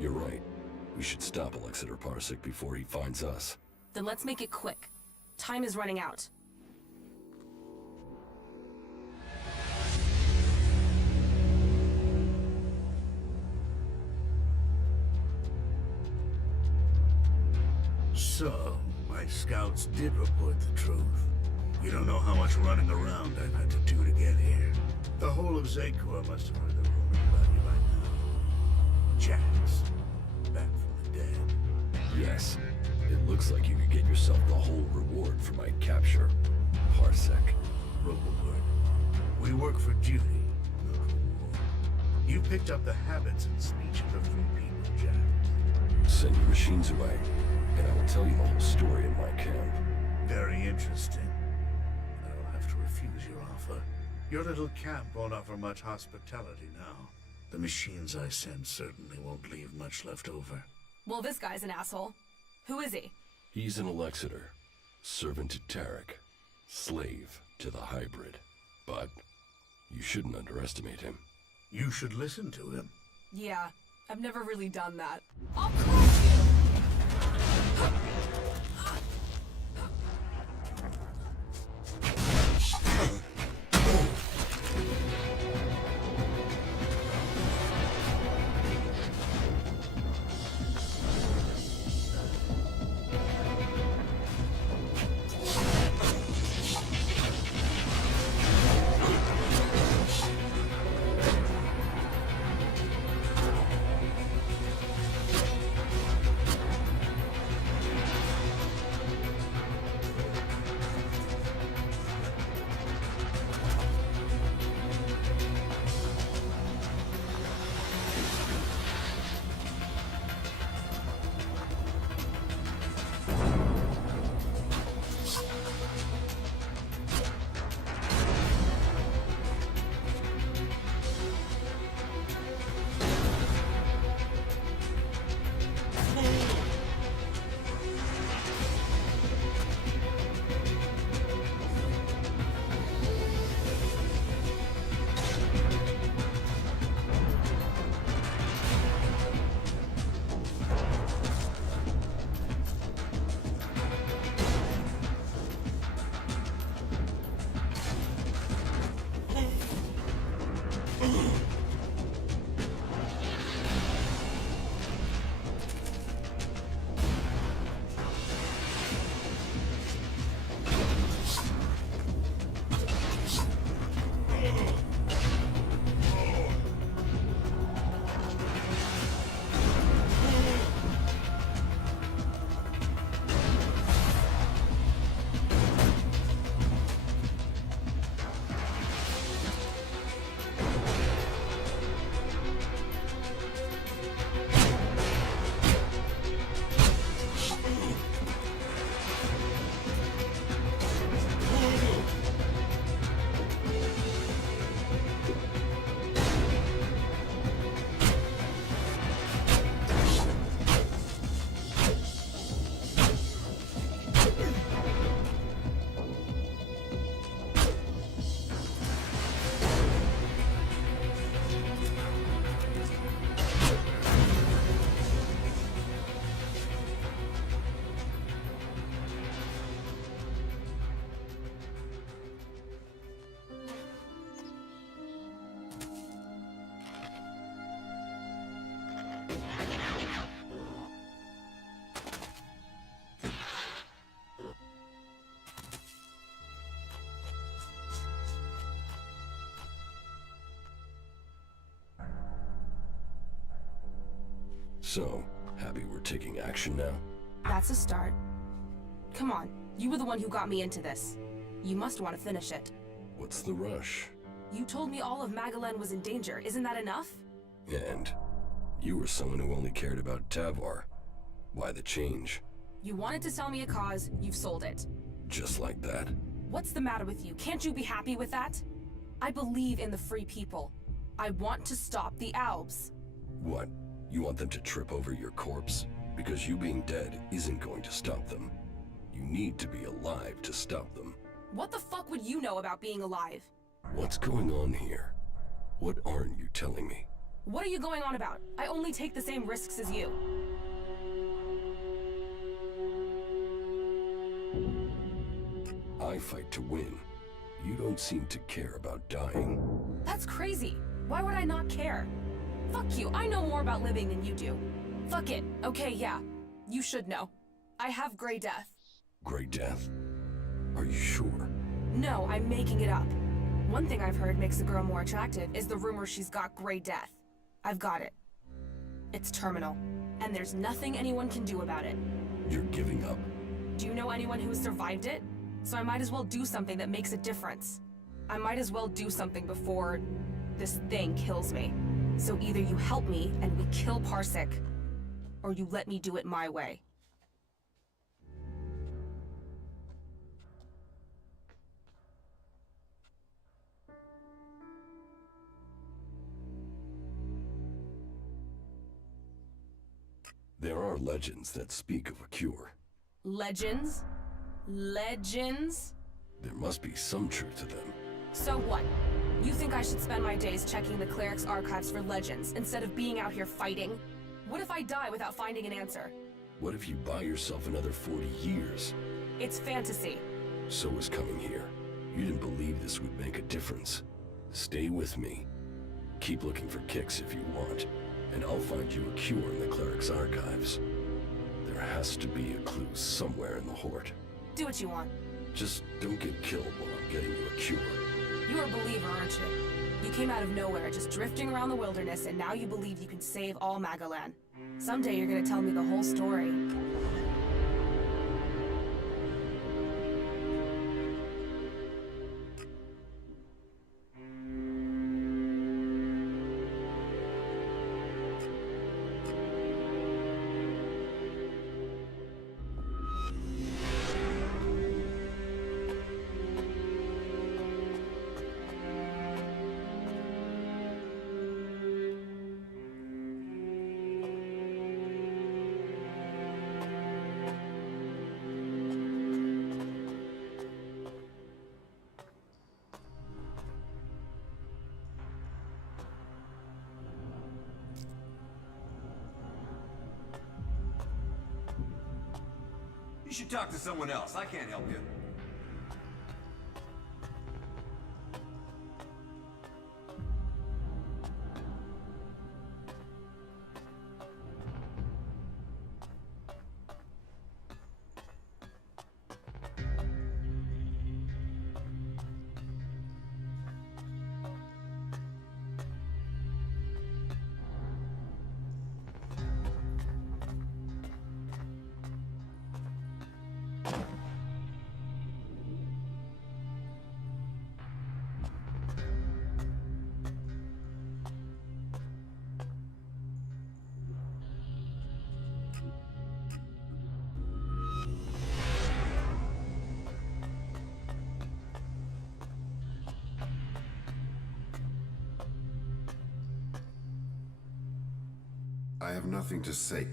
You're right. We should stop Alexander Parsec before he finds us. Then let's make it quick. Time is running out. So, my scouts did report the truth. You don't know how much running around I've had to do to get here. The whole of Zakor must have heard the rumor about you by now. Jax, back from the dead. Yes. It looks like you could get yourself the whole reward for my capture. Parsec. Robowood. We work for duty, not for war. You picked up the habits and speech of the free people, Jax. Send your machines away, and I will tell you the whole story in my camp. Very interesting. I'll have to refuse your offer. Your little camp won't offer much hospitality now. The machines I send certainly won't leave much left over. Well, this guy's an asshole. Who is he? He's an Alexander, servant to Tarek, slave to the hybrid. But you shouldn't underestimate him. You should listen to him. Yeah, I've never really done that. I'll crush you! So, happy we're taking action now? That's a start. Come on, you were the one who got me into this. You must want to finish it. What's the rush? You told me all of Magalan was in danger, isn't that enough? And you were someone who only cared about Tavar. Why the change? You wanted to sell me a cause, you've sold it. Just like that? What's the matter with you? Can't you be happy with that? I believe in the free people. I want to stop the Albs. What? You want them to trip over your corpse? Because you being dead isn't going to stop them. You need to be alive to stop them. What the fuck would you know about being alive? What's going on here? What aren't you telling me? What are you going on about? I only take the same risks as you. I fight to win. You don't seem to care about dying. That's crazy. Why would I not care? Fuck you, I know more about living than you do. Fuck it. Okay, yeah. You should know. I have Gray Death. Gray Death? Are you sure? No, I'm making it up. One thing I've heard makes a girl more attractive is the rumor she's got Gray Death. I've got it. It's terminal, and there's nothing anyone can do about it. You're giving up? Do you know anyone who survived it? So I might as well do something that makes a difference. I might as well do something before this thing kills me. So either you help me and we kill Parsec, or you let me do it my way. There are legends that speak of a cure. Legends? Legends? There must be some truth to them. So what? You think I should spend my days checking the cleric's archives for legends instead of being out here fighting? What if I die without finding an answer? What if you buy yourself another 40 years? It's fantasy. So is coming here. You didn't believe this would make a difference. Stay with me. Keep looking for kicks if you want, and I'll find you a cure in the cleric's archives. There has to be a clue somewhere in the Horde. Do what you want. Just don't get killed while I'm getting you a cure. You're a believer, aren't you? You came out of nowhere, just drifting around the wilderness, and now you believe you can save all Magalan. Someday you're gonna tell me the whole story. You should talk to someone else. I can't help you. I have nothing to say.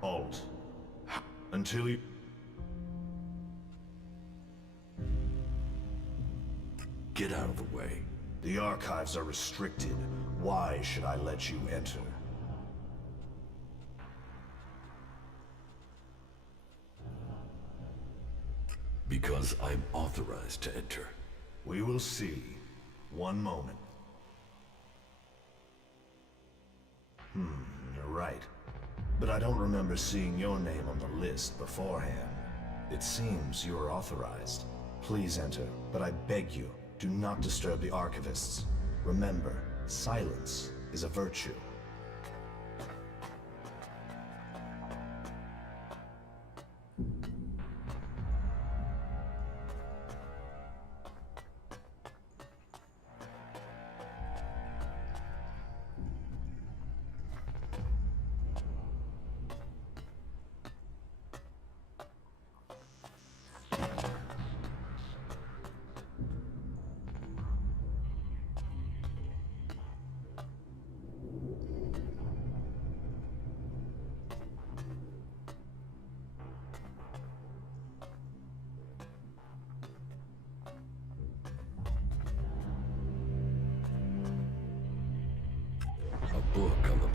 Halt. Until you... Get out of the way. The archives are restricted. Why should I let you enter? Because I'm authorized to enter. We will see. One moment. You're right. But I don't remember seeing your name on the list beforehand. It seems you are authorized. Please enter, but I beg you, do not disturb the archivists. Remember, silence is a virtue.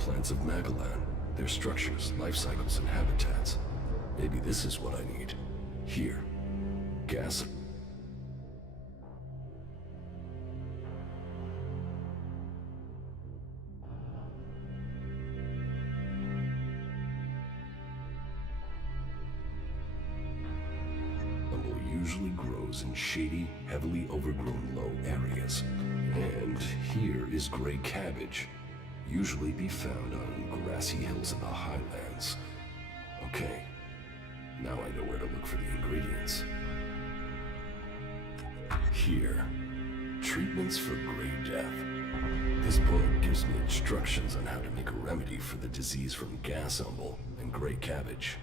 plants of Magellan, their structures, life cycles, and habitats. Maybe this is what I need. Here. Gas. Usually grows in shady, heavily overgrown low areas. And here is gray cabbage, usually be found on grassy hills in the highlands. Okay, now I know where to look for the ingredients. Here, treatments for gray death. This book gives me instructions on how to make a remedy for the disease from gas umble and gray cabbage.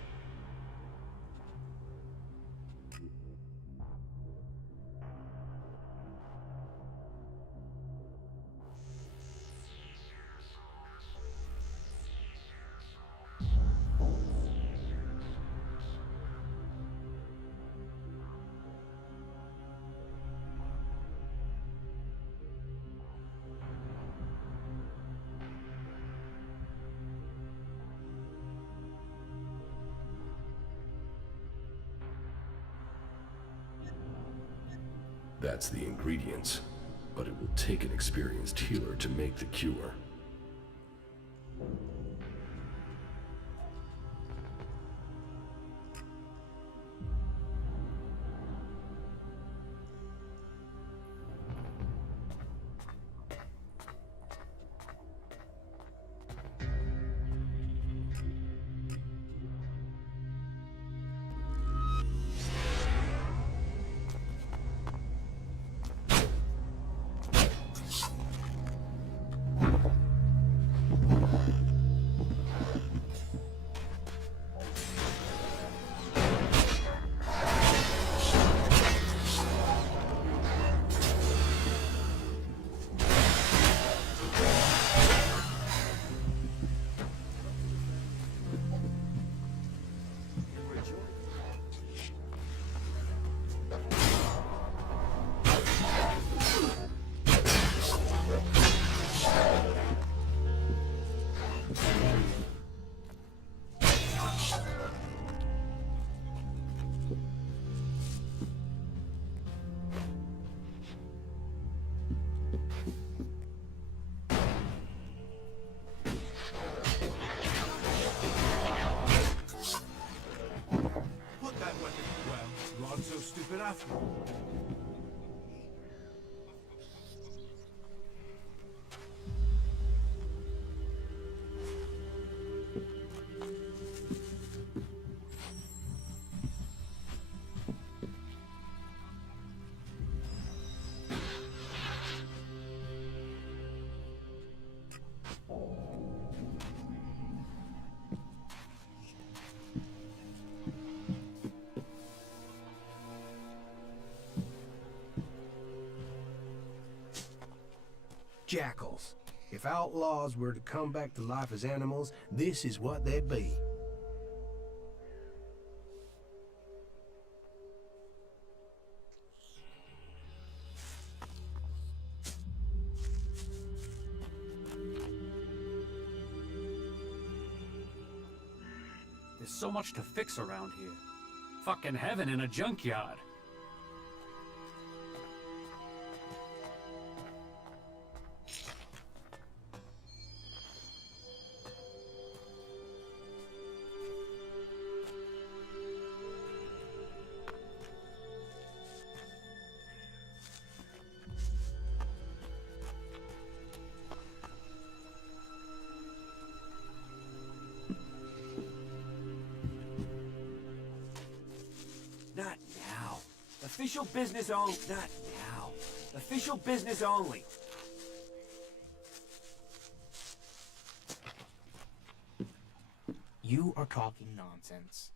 That's the ingredients, but it will take an experienced healer to make the cure. Stupid after all. Jackals. If outlaws were to come back to life as animals, this is what they'd be. There's so much to fix around here. Fucking heaven in a junkyard. Not now. Official business only. Not now. Official business only. You are talking nonsense.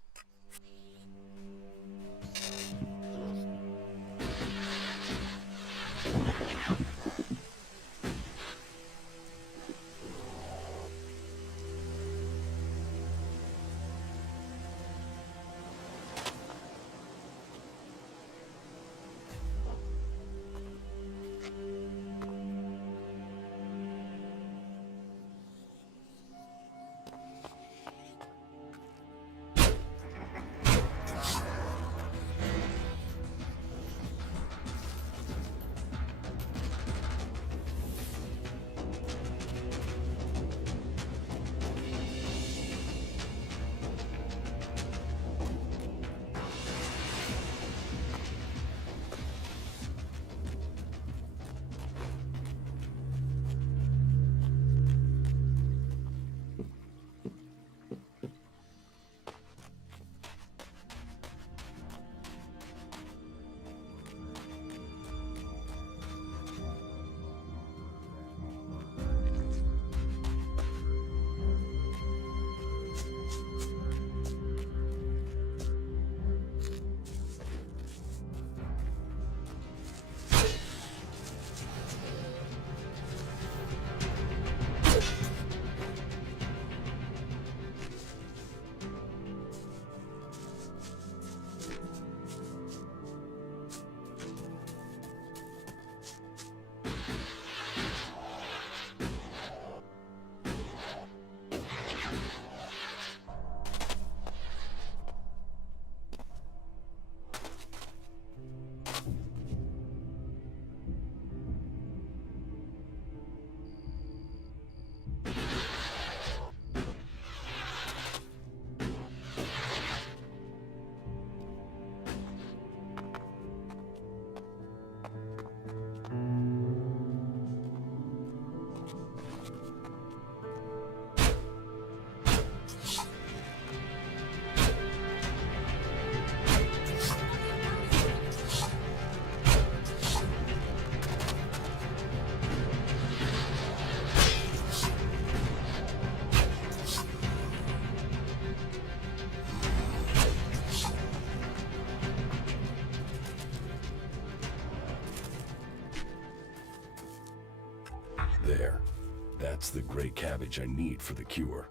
That's the gray cabbage I need for the cure.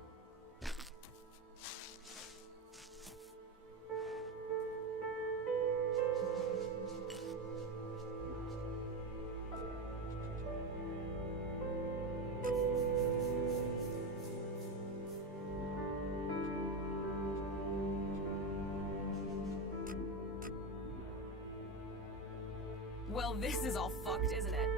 Well, this is all fucked, isn't it?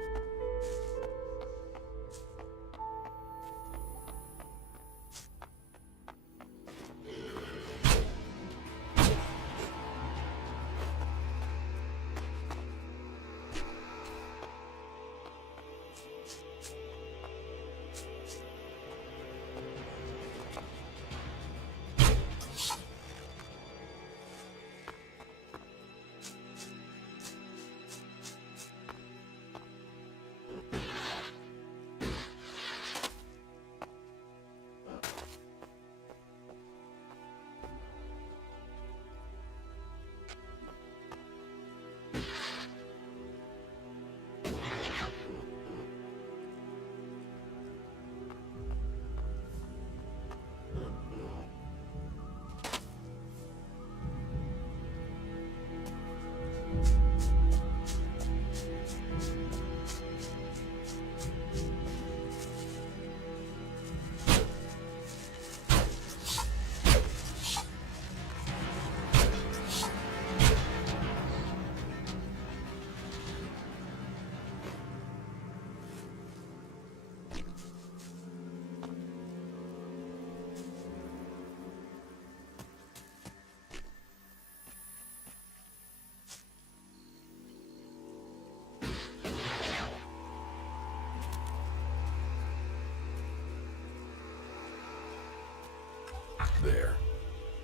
There.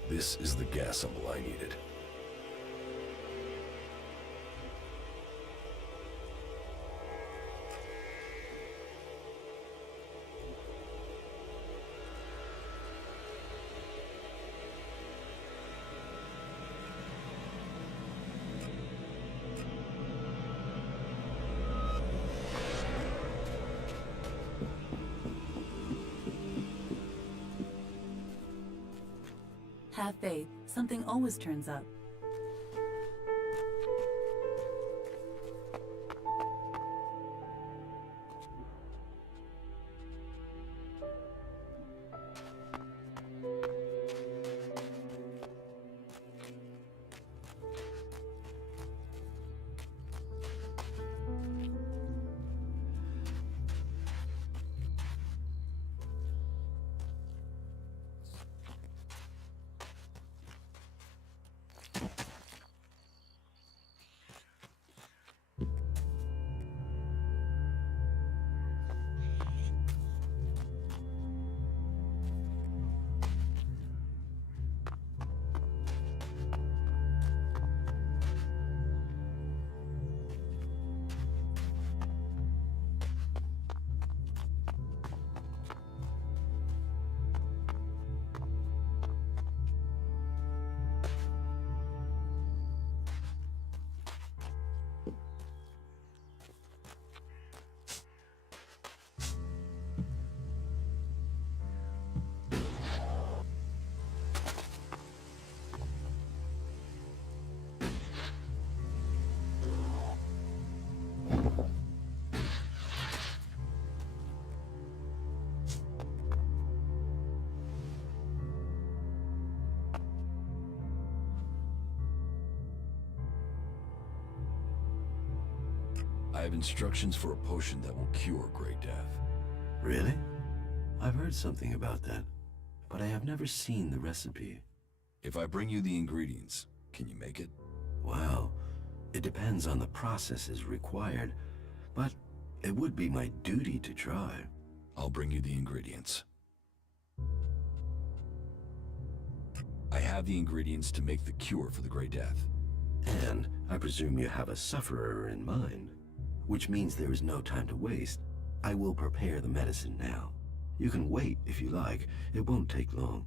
This is the gas symbol I needed. Have faith. Something always turns up. I have instructions for a potion that will cure Great Death. Really? I've heard something about that, but I have never seen the recipe. If I bring you the ingredients, can you make it? Well, it depends on the processes required, but it would be my duty to try. I'll bring you the ingredients. I have the ingredients to make the cure for the Great Death. And I presume you have a sufferer in mind, which means there is no time to waste. I will prepare the medicine now. You can wait if you like. It won't take long.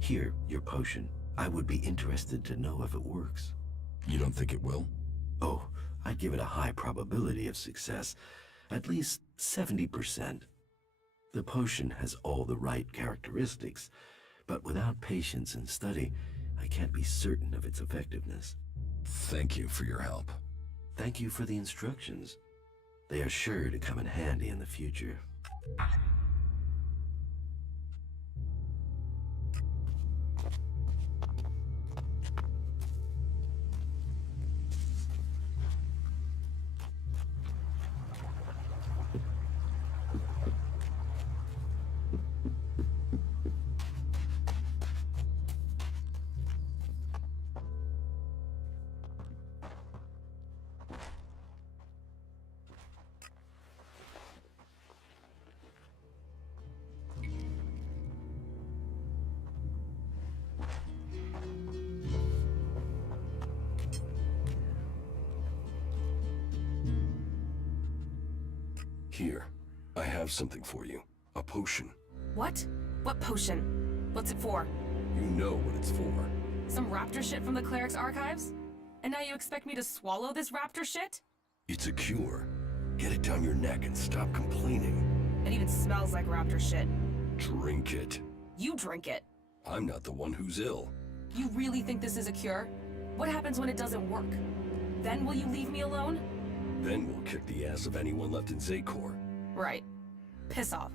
Here, your potion. I would be interested to know if it works. You don't think it will? Oh, I'd give it a high probability of success. At least 70%. The potion has all the right characteristics, but without patience and study, I can't be certain of its effectiveness. Thank you for your help. Thank you for the instructions. They are sure to come in handy in the future. Here, I have something for you. A potion. What? What potion? What's it for? You know what it's for. Some raptor shit from the cleric's archives? And now you expect me to swallow this raptor shit? It's a cure. Get it down your neck and stop complaining. It even smells like raptor shit. Drink it. You drink it. I'm not the one who's ill. You really think this is a cure? What happens when it doesn't work? Then will you leave me alone? Then we'll kick the ass of anyone left in Zakor. Right. Piss off.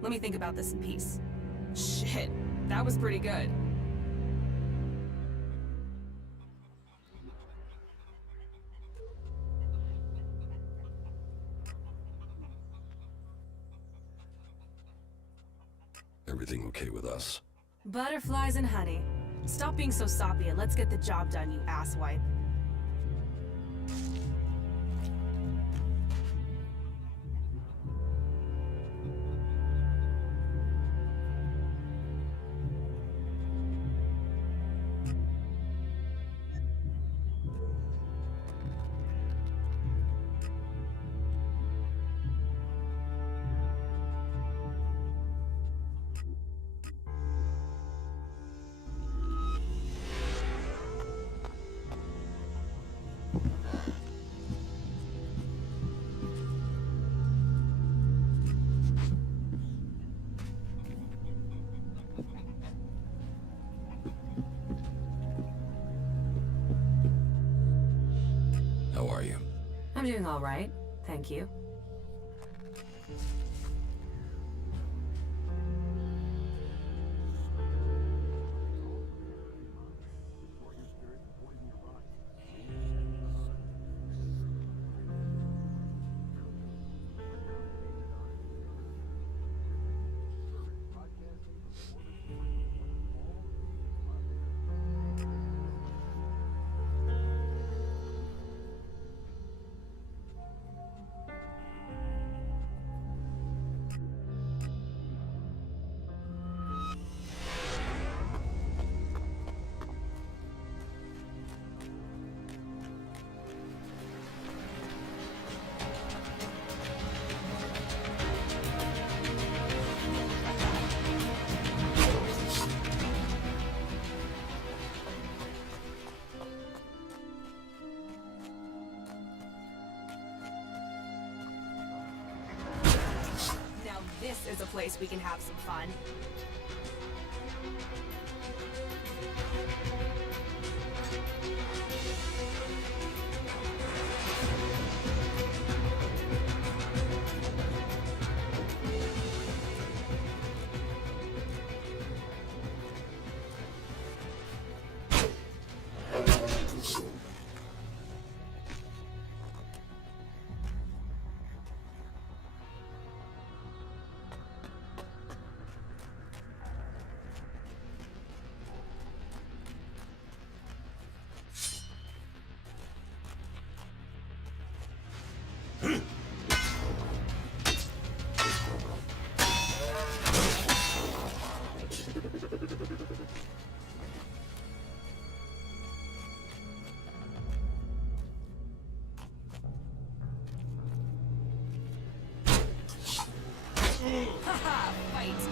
Let me think about this in peace. Shit, that was pretty good. Everything okay with us? Butterflies and honey. Stop being so soppy and let's get the job done, you asswipe. How are you? I'm doing all right, thank you. This is a place we can have some fun. Haha, fight!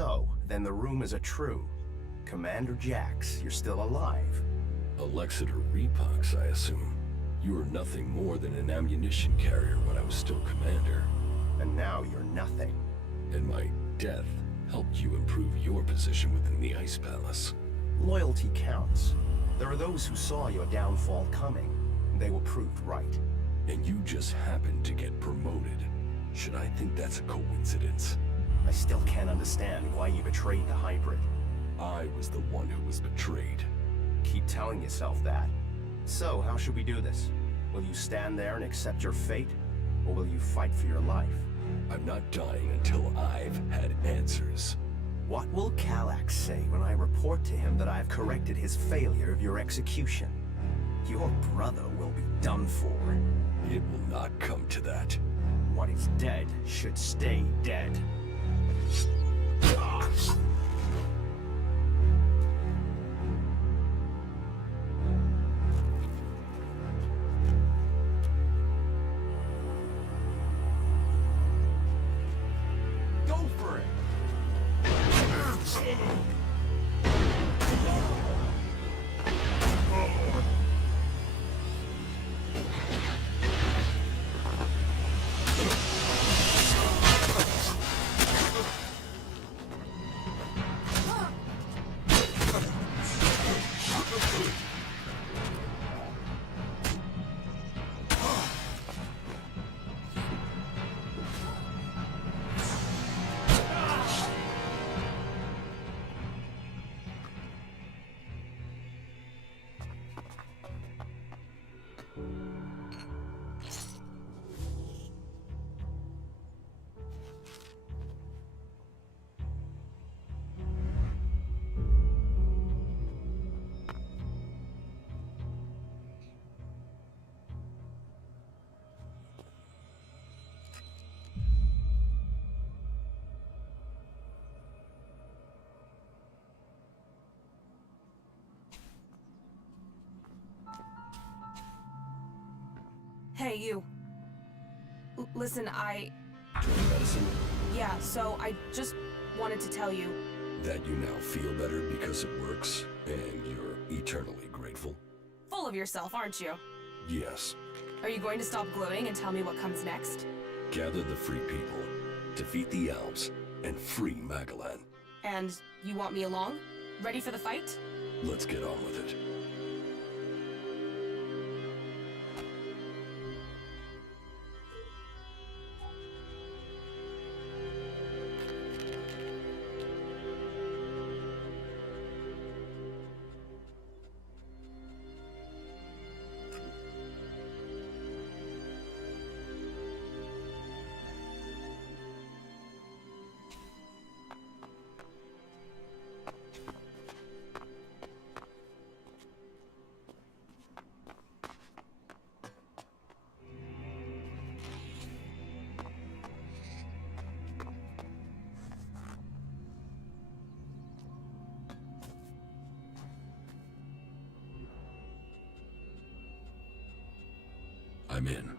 So, then the rumors are true. Commander Jax, you're still alive. Alexeter Repox, I assume. You were nothing more than an ammunition carrier when I was still commander. And now you're nothing. And my death helped you improve your position within the Ice Palace. Loyalty counts. There are those who saw your downfall coming. They were proved right. And you just happened to get promoted. Should I think that's a coincidence? I still can't understand why you betrayed the hybrid. I was the one who was betrayed. Keep telling yourself that. So, how should we do this? Will you stand there and accept your fate? Or will you fight for your life? I'm not dying until I've had answers. What will Kallax say when I report to him that I've corrected his failure of your execution? Your brother will be done for. It will not come to that. What is dead should stay dead. Go for it! Hey, you. Listen, Trying medicine? Yeah, so I just wanted to tell you. That you now feel better because it works, and you're eternally grateful? Full of yourself, aren't you? Yes. Are you going to stop gloating and tell me what comes next? Gather the free people, defeat the elves, and free Magalan. And you want me along? Ready for the fight? Let's get on with it. I'm in.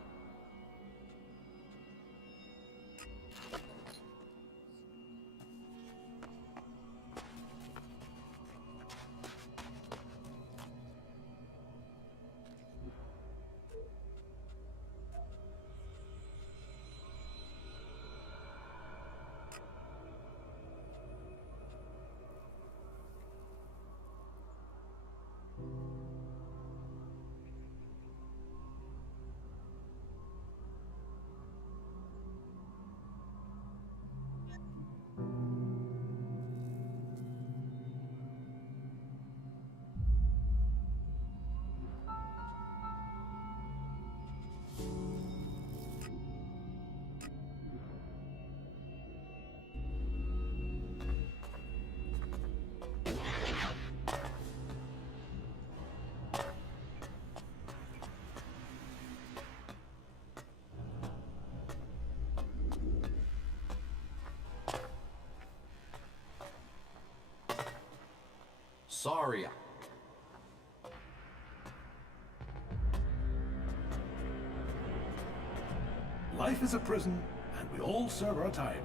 Sorry. Life is a prison, and we all serve our time.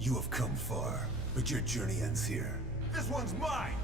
You have come far, but your journey ends here. This one's mine!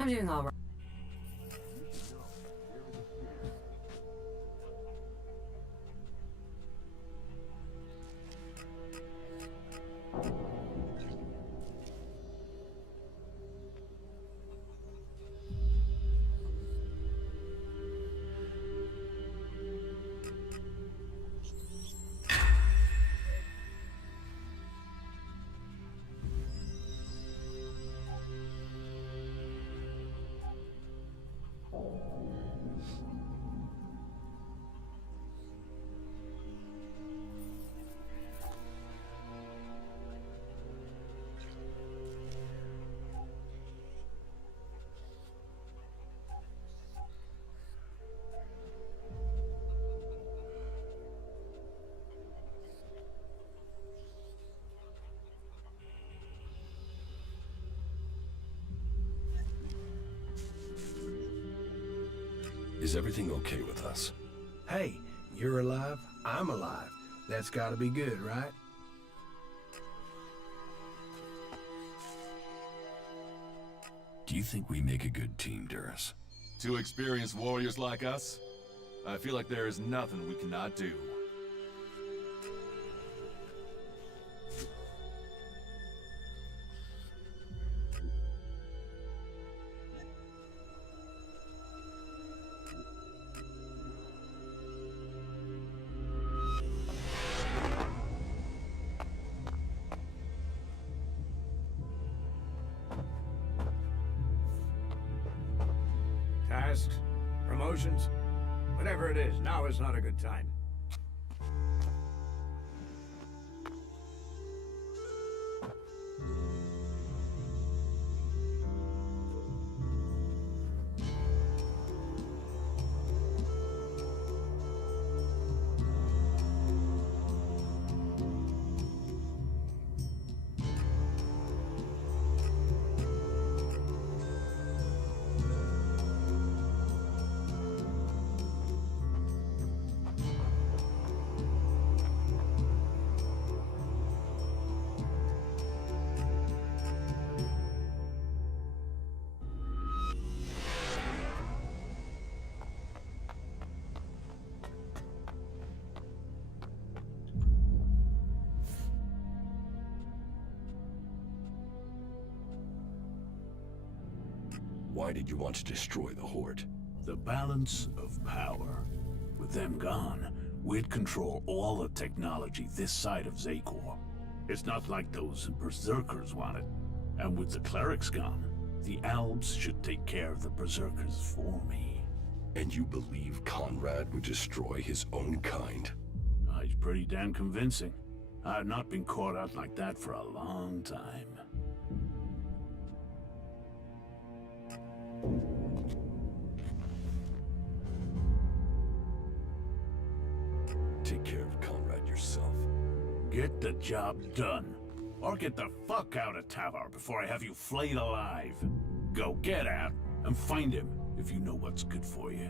I'm doing all right. Is everything okay with us? Hey, you're alive, I'm alive. That's gotta be good, right? Do you think we make a good team, Duras? Two experienced warriors like us? I feel like there is nothing we cannot do. Tasks, promotions, whatever it is, now is not a good time. Why did you want to destroy the Horde? The balance of power. With them gone, we'd control all the technology this side of Zakor. It's not like those Berserkers want it. And with the clerics gone, the Albs should take care of the Berserkers for me. And you believe Conrad would destroy his own kind? He's pretty damn convincing. I've not been caught out like that for a long time. Take care of Conrad yourself. Get the job done. Or get the fuck out of Tavar before I have you flayed alive. Go get out and find him if you know what's good for you.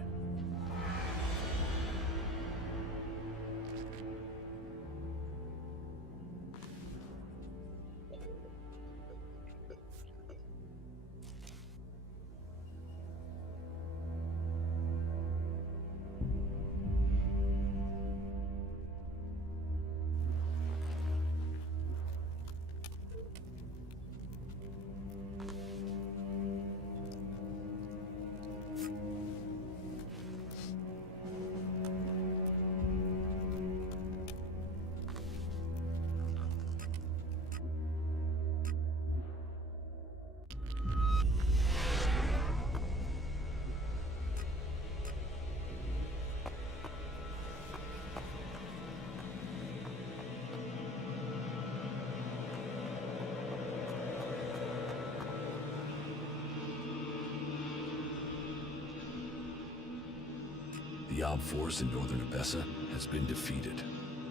The Ob force in northern Abessa has been defeated.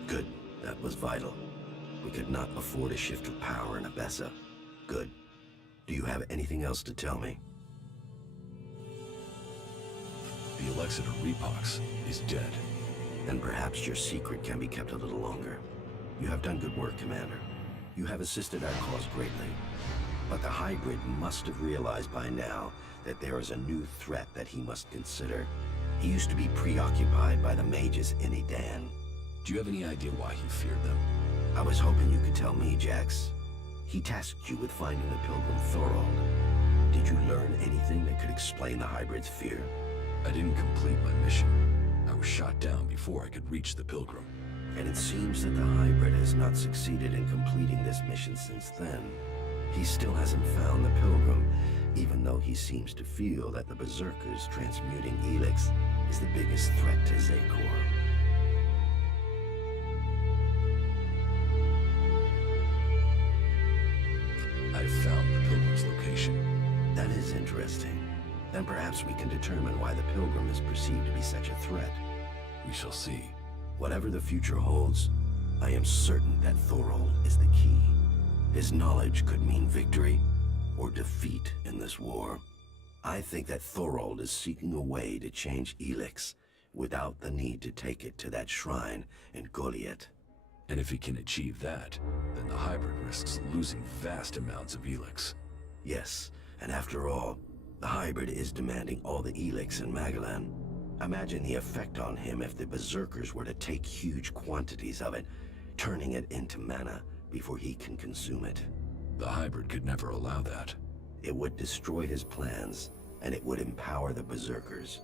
Good. That was vital. We could not afford a shift of power in Abessa. Good. Do you have anything else to tell me? The ELEX Repox is dead. Then perhaps your secret can be kept a little longer. You have done good work, Commander. You have assisted our cause greatly. But the hybrid must have realized by now that there is a new threat that he must consider. He used to be preoccupied by the mages any Dan. Do you have any idea why he feared them? I was hoping you could tell me, Jax. He tasked you with finding the pilgrim Thorold. Did you learn anything that could explain the hybrid's fear? I didn't complete my mission. I was shot down before I could reach the pilgrim. And it seems that the hybrid has not succeeded in completing this mission since then. He still hasn't found the pilgrim, even though he seems to feel that the berserkers transmuting ELEX is the biggest threat to Zakor. I've found the pilgrim's location. That is interesting. Then perhaps we can determine why the pilgrim is perceived to be such a threat. We shall see. Whatever the future holds, I am certain that Thorold is the key. His knowledge could mean victory or defeat in this war. I think that Thorold is seeking a way to change ELEX without the need to take it to that shrine in Goliath. And if he can achieve that, then the hybrid risks losing vast amounts of ELEX. Yes, and after all, the hybrid is demanding all the ELEX in Magalan. Imagine the effect on him if the berserkers were to take huge quantities of it, turning it into mana before he can consume it. The hybrid could never allow that. It would destroy his plans, and it would empower the berserkers.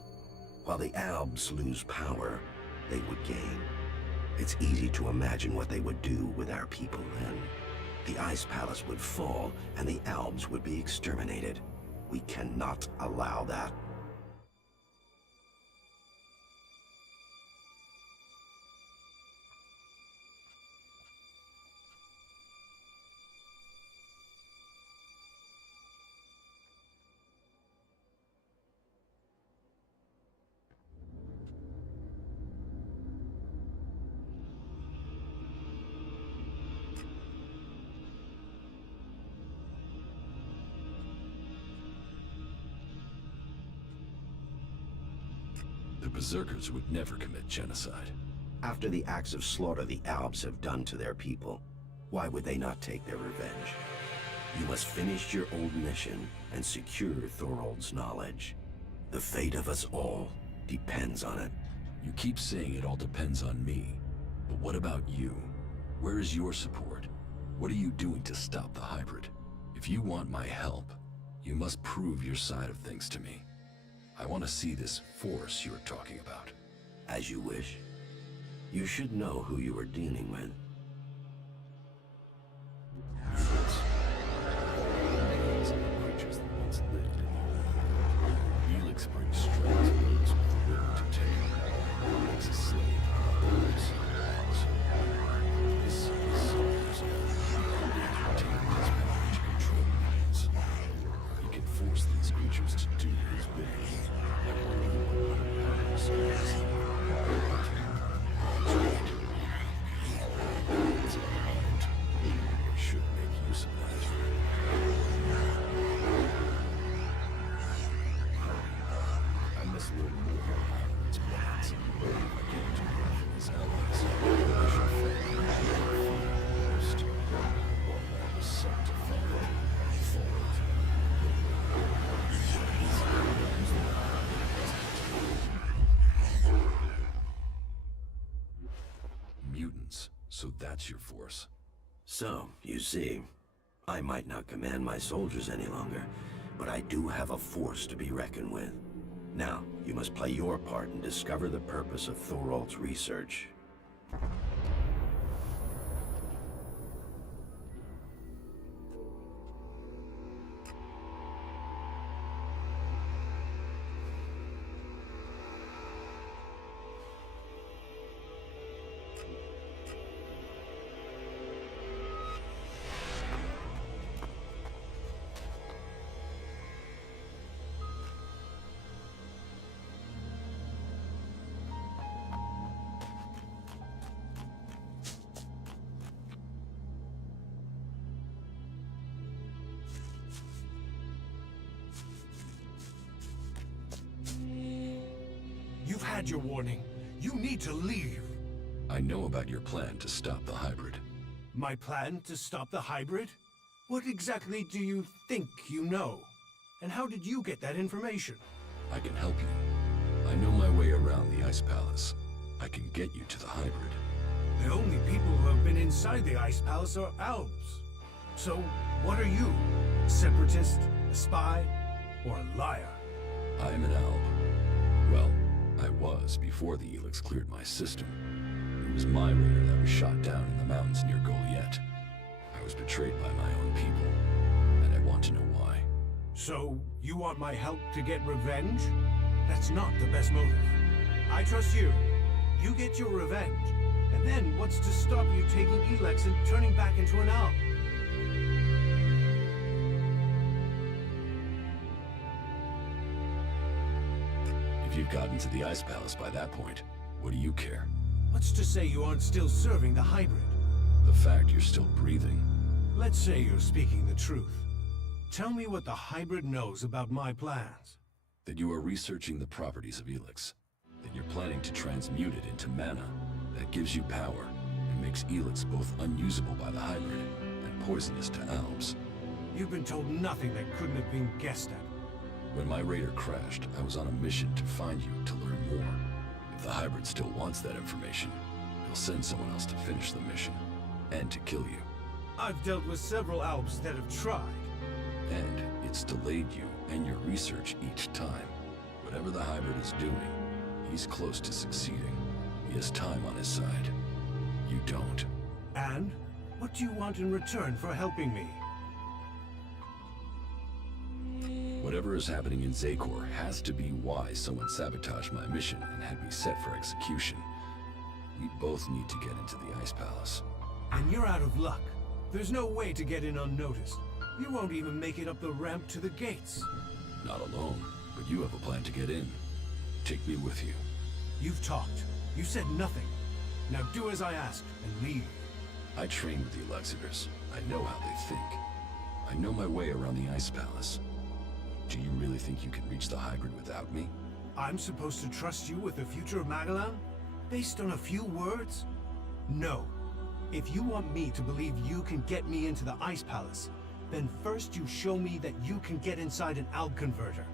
While the Albs lose power, they would gain. It's easy to imagine what they would do with our people then. The Ice Palace would fall, and the Albs would be exterminated. We cannot allow that. The berserkers would never commit genocide. After the acts of slaughter the Albs have done to their people, why would they not take their revenge? You must finish your old mission and secure Thorold's knowledge. The fate of us all depends on it. You keep saying it all depends on me. But what about you? Where is your support? What are you doing to stop the hybrid? If you want my help, you must prove your side of things to me. I want to see this force you're talking about. As you wish. You should know who you are dealing with. Creatures that once lived in the ELEX brings strength to those with the will to take. It makes a slave out of others. This soldiers retain his power to control minds. He can force these creatures to do his bidding. Like one of we should make use of that. I must learn more about its plans. If I can't do that for his allies, I should find first. One that was sent to follow. Mutants, so that's your force. So, you see, I might not command my soldiers any longer, but I do have a force to be reckoned with. Now, you must play your part and discover the purpose of Thorold's research. You've had your warning. You need to leave. I know about your plan to stop the hybrid. My plan to stop the hybrid? What exactly do you think you know? And how did you get that information? I can help you. I know my way around the Ice Palace. I can get you to the hybrid. The only people who have been inside the Ice Palace are Albs. So, what are you? A separatist? A spy? Or a liar? I am an Alb. Well, I was before the ELEX cleared my system. It was my raider that was shot down in the mountains near Goliet. I was betrayed by my own people, and I want to know why. So, you want my help to get revenge? That's not the best motive. I trust you. You get your revenge. And then what's to stop you taking ELEX and turning back into an Alb? If you've gotten to the Ice Palace by that point, what do you care? What's to say you aren't still serving the hybrid? The fact you're still breathing. Let's say you're speaking the truth. Tell me what the hybrid knows about my plans. That you are researching the properties of ELEX. That you're planning to transmute it into mana. That gives you power and makes ELEX both unusable by the hybrid and poisonous to Albs. You've been told nothing that couldn't have been guessed at. When my raider crashed, I was on a mission to find you to learn more. If the hybrid still wants that information, he'll send someone else to finish the mission and to kill you. I've dealt with several Albs that have tried. And it's delayed you and your research each time. Whatever the hybrid is doing, he's close to succeeding. He has time on his side. You don't. And? What do you want in return for helping me? Whatever is happening in Zakor has to be why someone sabotaged my mission and had me set for execution. We both need to get into the Ice Palace. And you're out of luck. There's no way to get in unnoticed. You won't even make it up the ramp to the gates. Not alone, but you have a plan to get in. Take me with you. You've talked. You said nothing. Now do as I asked and leave. I train with the Elexitors. I know how they think. I know my way around the Ice Palace. Do you really think you can reach the hybrid without me? I'm supposed to trust you with the future of Magalan? Based on a few words? No. If you want me to believe you can get me into the Ice Palace, then first you show me that you can get inside an Alb converter.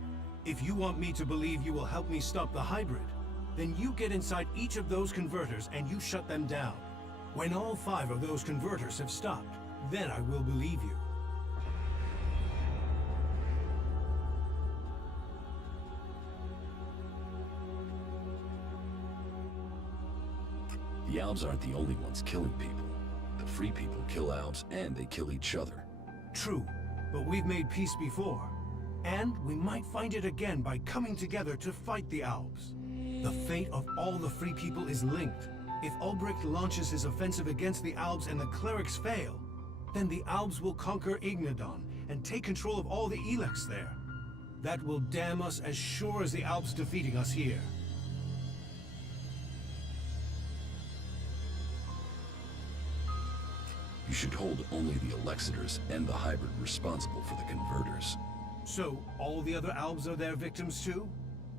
If you want me to believe you will help me stop the hybrid, then you get inside each of those converters and you shut them down. When all 5 of those converters have stopped, then I will believe you. The Albs aren't the only ones killing people. The free people kill Albs and they kill each other. True, but we've made peace before. And we might find it again by coming together to fight the Albs. The fate of all the free people is linked. If Ulbricht launches his offensive against the Albs and the clerics fail, then the Albs will conquer Ignadon and take control of all the ELEX there. That will damn us as sure as the Albs defeating us here. You should hold only the Elexitors and the hybrid responsible for the converters. So, all the other Albs are their victims too?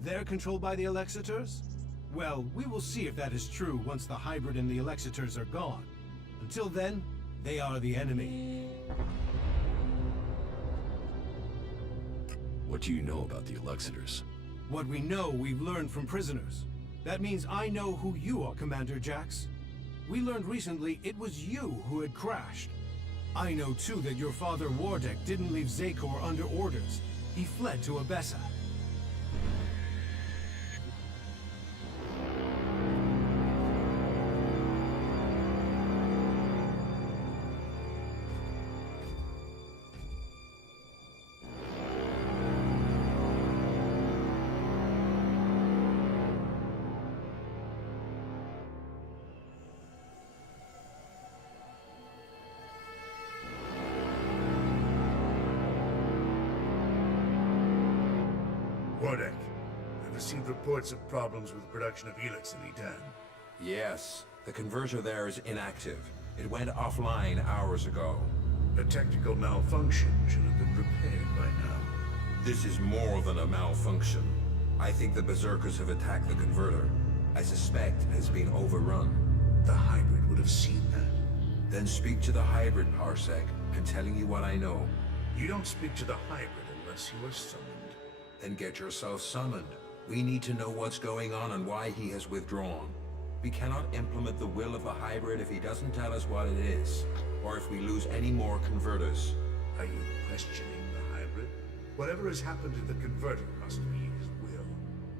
They're controlled by the Elexitors? Well, we will see if that is true once the hybrid and the Elexitors are gone. Until then, they are the enemy. What do you know about the Elexitors? What we know, we've learned from prisoners. That means I know who you are, Commander Jax. We learned recently it was you who had crashed. I know too that your father Wardek didn't leave Zakor under orders. He fled to Abessa. Wardek, I've received reports of problems with the production of ELEX in Edan. Yes, the converter there is inactive. It went offline hours ago. A technical malfunction should have been repaired by now. This is more than a malfunction. I think the Berserkers have attacked the converter. I suspect it has been overrun. The hybrid would have seen that. Then speak to the hybrid, Parsec. and telling you what I know. You don't speak to the hybrid unless you are summoned. Then get yourself summoned. We need to know what's going on and why he has withdrawn. We cannot implement the will of the hybrid if he doesn't tell us what it is, or if we lose any more converters. Are you questioning the hybrid? Whatever has happened to the converter must be his will.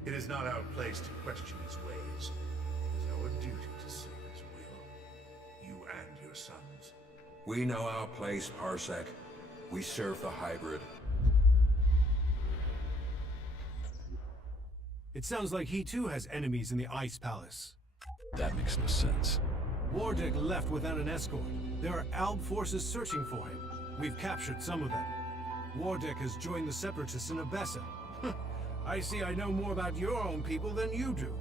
It is not our place to question his ways. It is our duty to save his will. You and your sons. We know our place, Parsec. We serve the hybrid. It sounds like he too has enemies in the Ice Palace. That makes no sense. Wardick left without an escort. There are Alb forces searching for him. We've captured some of them. Wardick has joined the Separatists in Abessa. I see I know more about your own people than you do.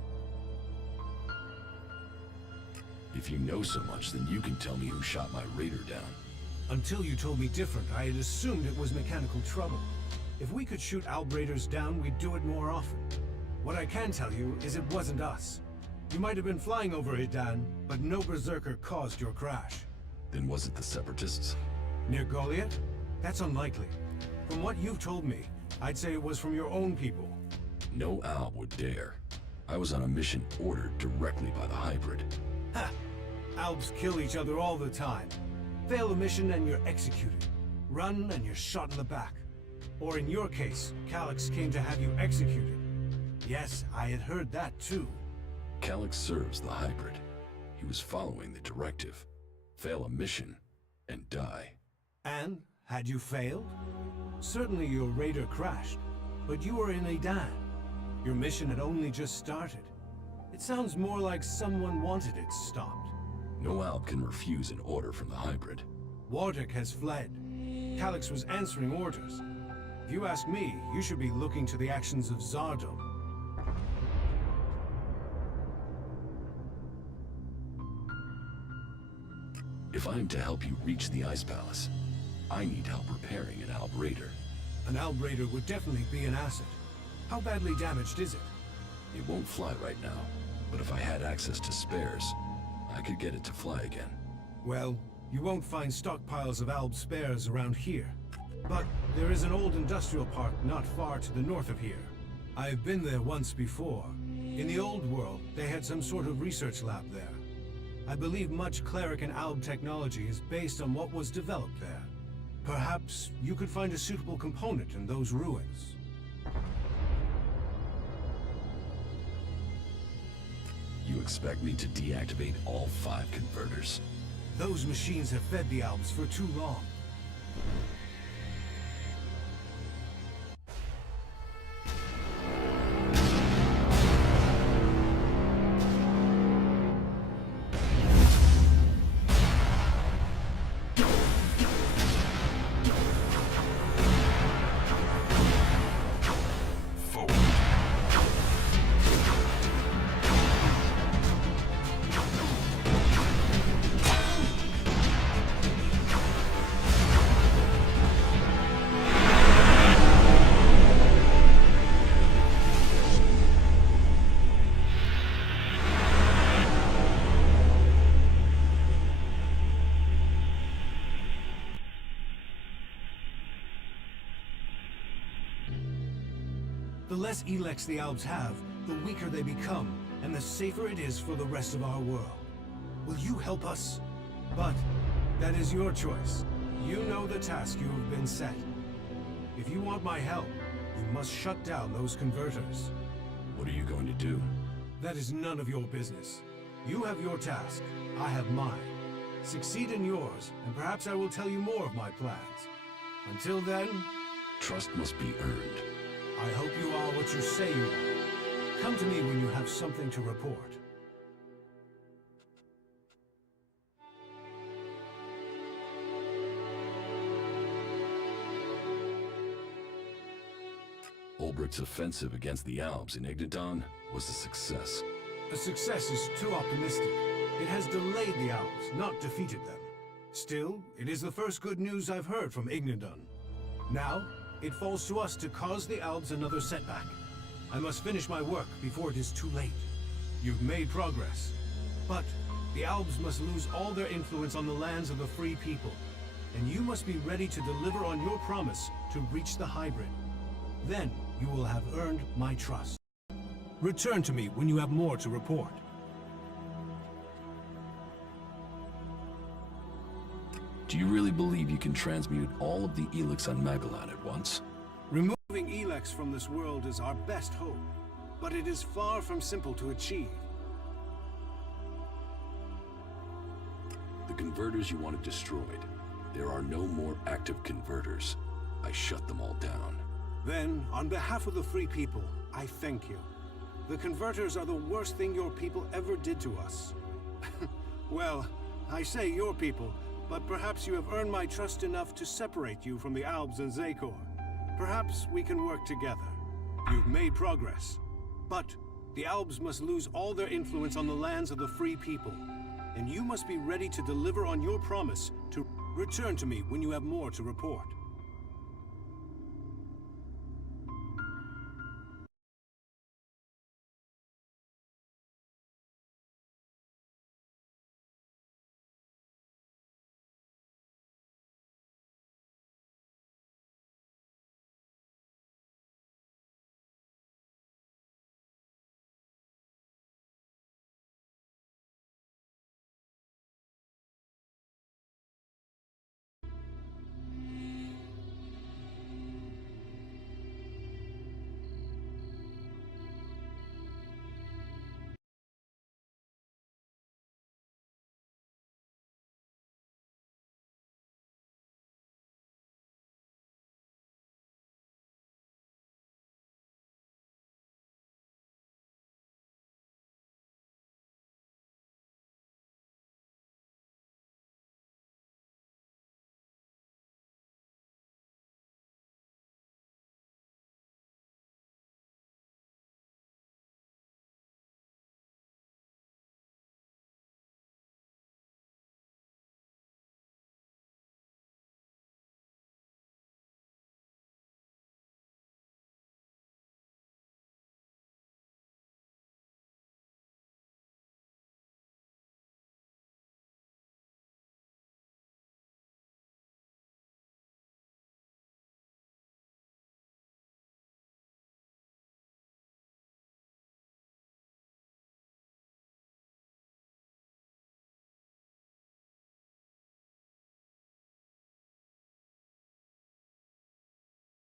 If you know so much, then you can tell me who shot my raider down. Until you told me different, I had assumed it was mechanical trouble. If we could shoot Alb raiders down, we'd do it more often. What I can tell you is it wasn't us. You might have been flying over Idan, but no Berserker caused your crash. Then was it the Separatists? Near Goliath? That's unlikely. From what you've told me, I'd say it was from your own people. No Alb would dare. I was on a mission ordered directly by the hybrid. Ha! Albs kill each other all the time. Fail a mission and you're executed. Run and you're shot in the back. Or in your case, Calyx came to have you executed. Yes, I had heard that too. Calyx serves the hybrid. He was following the directive. Fail a mission and die. And, had you failed? Certainly your raider crashed, but you were in Idan. Your mission had only just started. It sounds more like someone wanted it stopped. No Alb can refuse an order from the hybrid. Wardick has fled. Calyx was answering orders. If you ask me, you should be looking to the actions of Zardom. If I'm to help you reach the Ice Palace, I need help repairing an Alb Raider. An Alb Raider would definitely be an asset. How badly damaged is it? It won't fly right now, but if I had access to spares, I could get it to fly again. Well, you won't find stockpiles of Alb spares around here. But there is an old industrial park not far to the north of here. I've been there once before. In the old world, they had some sort of research lab there. I believe much cleric and Alb technology is based on what was developed there. Perhaps you could find a suitable component in those ruins. You expect me to deactivate all 5 converters? Those machines have fed the Albs for too long. The less ELEX the Albs have, the weaker they become, and the safer it is for the rest of our world. Will you help us? But that is your choice. You know the task you have been set. If you want my help, you must shut down those converters. What are you going to do? That is none of your business. You have your task, I have mine. Succeed in yours, and perhaps I will tell you more of my plans. Until then... Trust must be earned. I hope you are what you say you are. Come to me when you have something to report. Ulbricht's offensive against the Albs in Ignadon was a success. A success is too optimistic. It has delayed the Albs, not defeated them. Still, it is the first good news I've heard from Ignadon. Now, it falls to us to cause the Albs another setback. I must finish my work before it is too late. You've made progress. But the Albs must lose all their influence on the lands of the free people. and you must be ready to deliver on your promise to reach the hybrid. Then you will have earned my trust. Return to me when you have more to report. Do you really believe you can transmute all of the ELEX on Magellan at once? Removing ELEX from this world is our best hope, but it is far from simple to achieve. The converters you wanted destroyed. There are no more active converters. I shut them all down. Then, on behalf of the Free People, I thank you. The converters are the worst thing your people ever did to us. Well, I say your people, but perhaps you have earned my trust enough to separate you from the Albs and Zakor. Perhaps we can work together. You've made progress. But the Albs must lose all their influence on the lands of the Free People. And you must be ready to deliver on your promise to return to me when you have more to report.